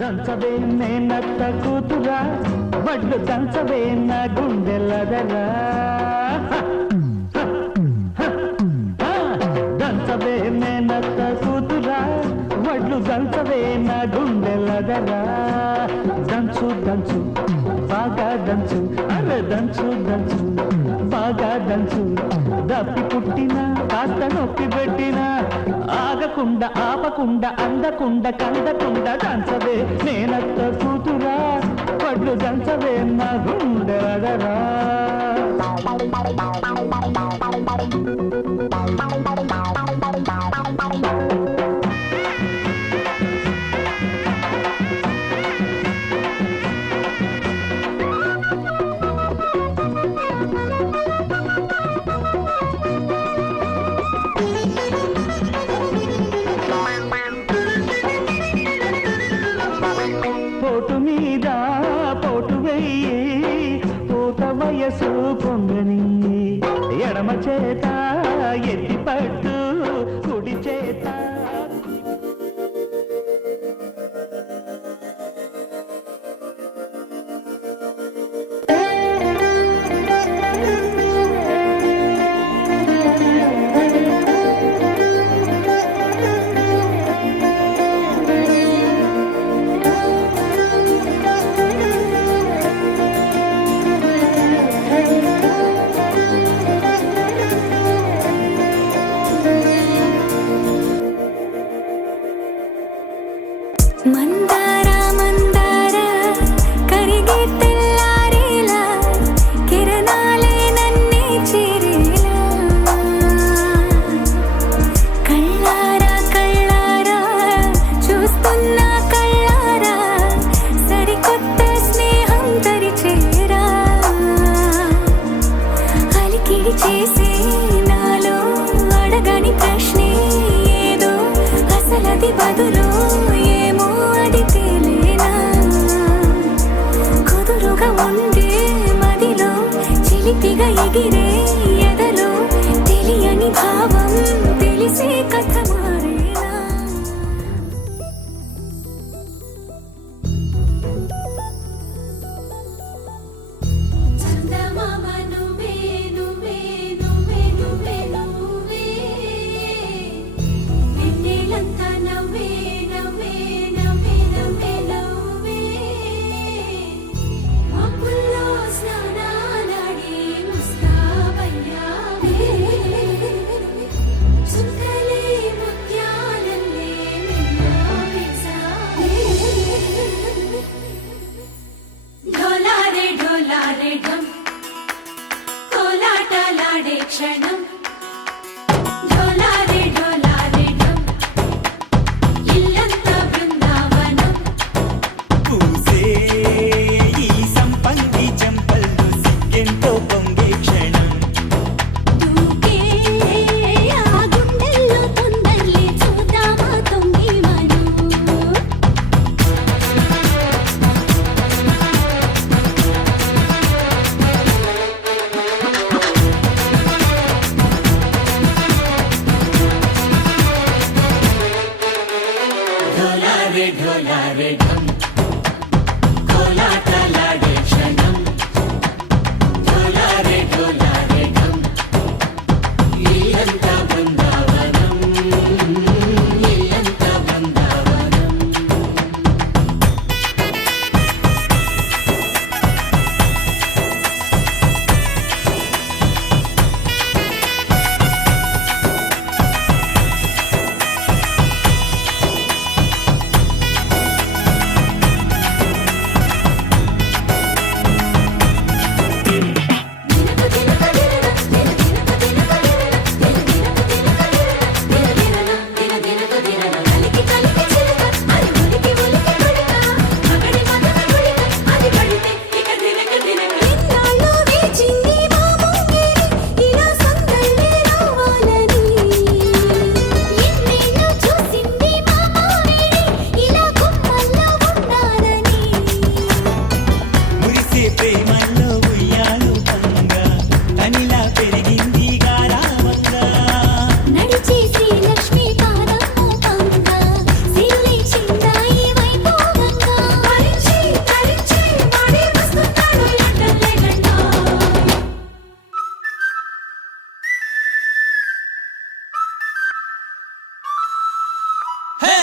దంచవే నేనత్త కూతురా వడ్లు దంచవే నా గుండెలదరా దంచవే నేనత్త కూతురా వడ్లు దంచవే నా గుండెలదరా దంచు దంచు బాగా దంచు అరే దంచు దంచు బాగా దంచు దప్పి పుట్టిన కాస్త నొప్పి పెట్టిన ఆగకుండా ఆపకుండా అందకుండా కందకుండా దంచవే నేనత్త కూతురా వడ్లు దంచవే నా గుండెలదరా పోటు మీద పోటు వెయ్యి పూత వయసు పొంగని ఎడమ చేత ఎత్తి పట్టు కుడి చేత మందార మందార కరిగే తెల్లారేలా కిరణాలే నన్నే చేరేలా కళ్ళారా కళ్ళారా చూస్తున్నా కళ్ళారా సరికొత్త స్నేహం తరిచేరా అలికిడి చేసే నాలో అడగని ప్రశ్నే ఏదో అసలది బదులు చిలిపిగా ఎగిరే ఎదలో తెలియని భావం తెలిసే కథ మారేనా చందమామ నువ్వే నువ్వే నువ్వే నువ్వే నువ్వే వెన్నెలంతా నవ్వే నవ్వే నవ్వే నవ్వే నవ్వే మబ్బుల్లో స్నానాలాడే ముస్తా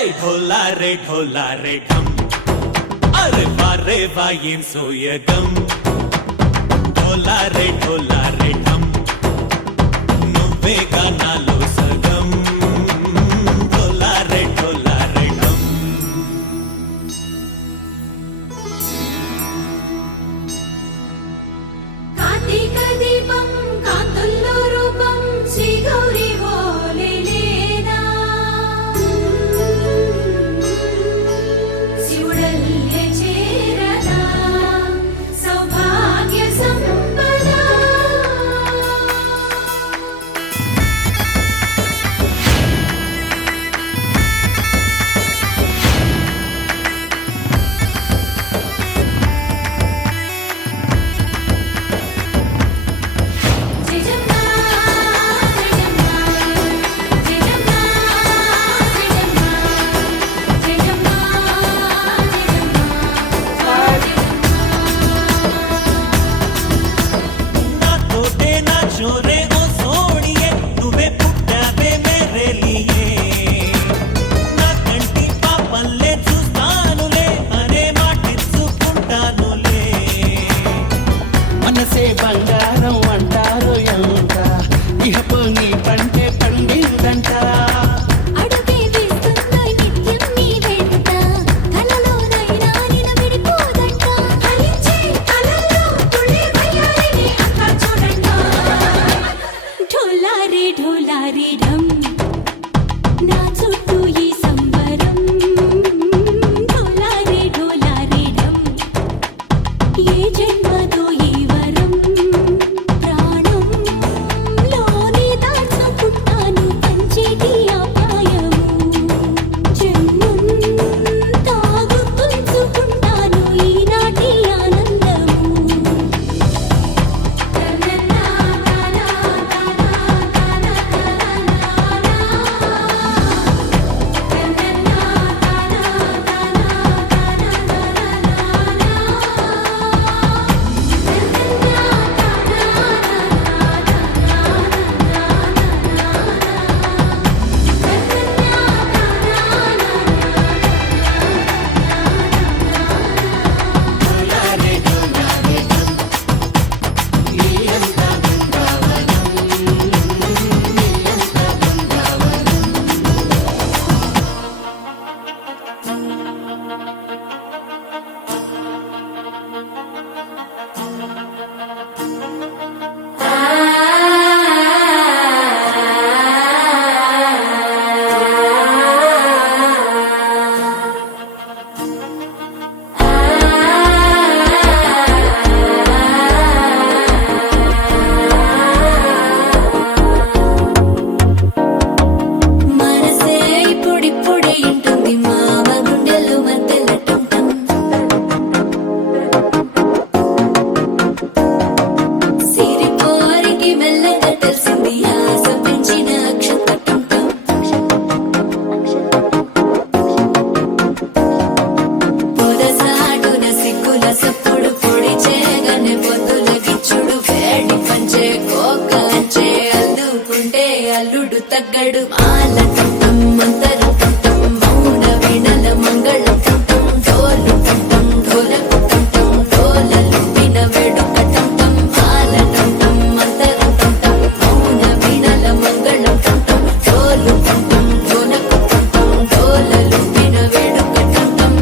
ढोला रे ढम अरे वाह ఏం సోయగం ढोला रे ढम నువ్వేగా నాలో సగం ढोला रे ढम కార్తీక దీపం కాంతుల్లో రూపం శ్రీ గౌరీ ఓలే లేనా శివుడల్లే చేరదా సౌభాగ్య సంపద జయజమ్మా జయజమ్మా జయజమ్మా జయజమ్మా నా తోటే నా చోరే ఓ సోడియే నువ్వే పుట్టావే మేరే లియే నా కంటి పాపల్లే చూస్తానులే అనే మాటిచ్చుకుంటానులే మనసే బంగారం అంటారు ఎంత ఇహపు నీ పంటే పండిందంట అడుగే వేస్తుందో నిత్యం నీ వెంట కలలోనైనా నిలబడిపోదంట ఫలించే కలలో తుళ్ళే వయ్యారిని అంతా చూడంట ఢోలా రే ఢమ్ నా చుట్టూ ఈ సంబరం ఢోలా రే ఢమ్ ఏ జన్మదో ఈ వరం ప్రాణంలోనే దాచుకుంటాను పంచేటి అపాయము జన్మంతా గుర్తుంచుకుంటాను ఈనాటి ఆనందము మనసే ఇప్పుడిప్పుడే ఇంటుంది మామ గుండెలు మధ్యలో టంటం సిరిపోరికి మెల్లగా తెలిసింది ఆశ పెంచిన అక్షత టంటం పొదసాటున సిగ్గుల సప్పుడు పొడి చేయగానే పొద్దుల గిచ్చుడు వేడి పంచే కోకలంచే అల్లుకుంటే అల్లుడు తగ్గడు మాల టంటం మంతరం టంటం మౌన వీణల మంగళ టంటం డోలు టంటం ఢోలకు టంటం డోలలు విన వేడుక టంటం మాల టంటం మంతరం టంటం మౌన వీణల మంగళ టంటం డోలు టంటం ఢోలకు టంటం డోలలు విన వేడుక టంటం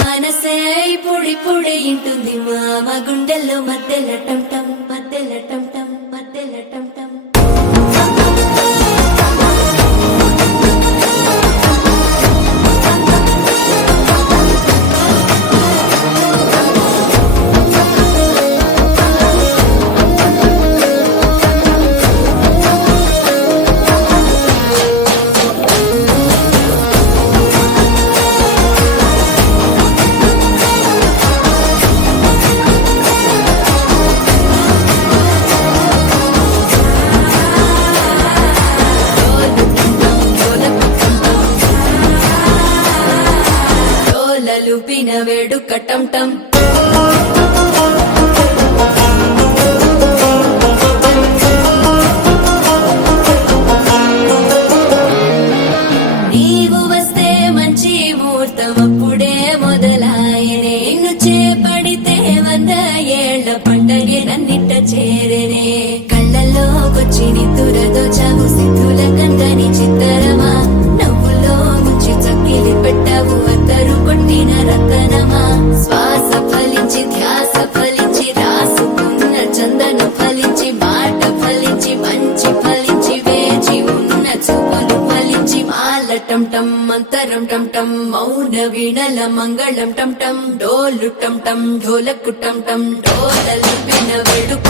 మనసే ఇప్పుడిప్పుడే ఇంటుంది మామ గుండెల్లో మధ్యల టంటం మధ్యల టంటం మధ్యల టంటం టం టం నీవు వస్తే మంచి ముహూర్తం అప్పుడే మొదలాయనే నిన్ను చేపడితే 100 ఏళ్ల పండగే నన్నిట్ట చేరేనే కళ్ళల్లోకొచ్చి నిద్దురదోచావు సిద్ధుల కందని చిత్తరమా నవ్వులో ముంచి చక్కిలి పెట్టావు అద్దరు కొట్టిన రతనమా శ్వాస ఫలించి ధ్యాస ఫలించి రాసుకున్న చందను ఫలించి మాట ఫలించి మంచి ఫలించి వేచి ఉన్న చూపులు ఫలించి మాల టం టం మంతరం టం టం మౌన వీణల మంగళం టం టం డోలు టం టం ఢోలకు టం టం డోలలు విన వెడుక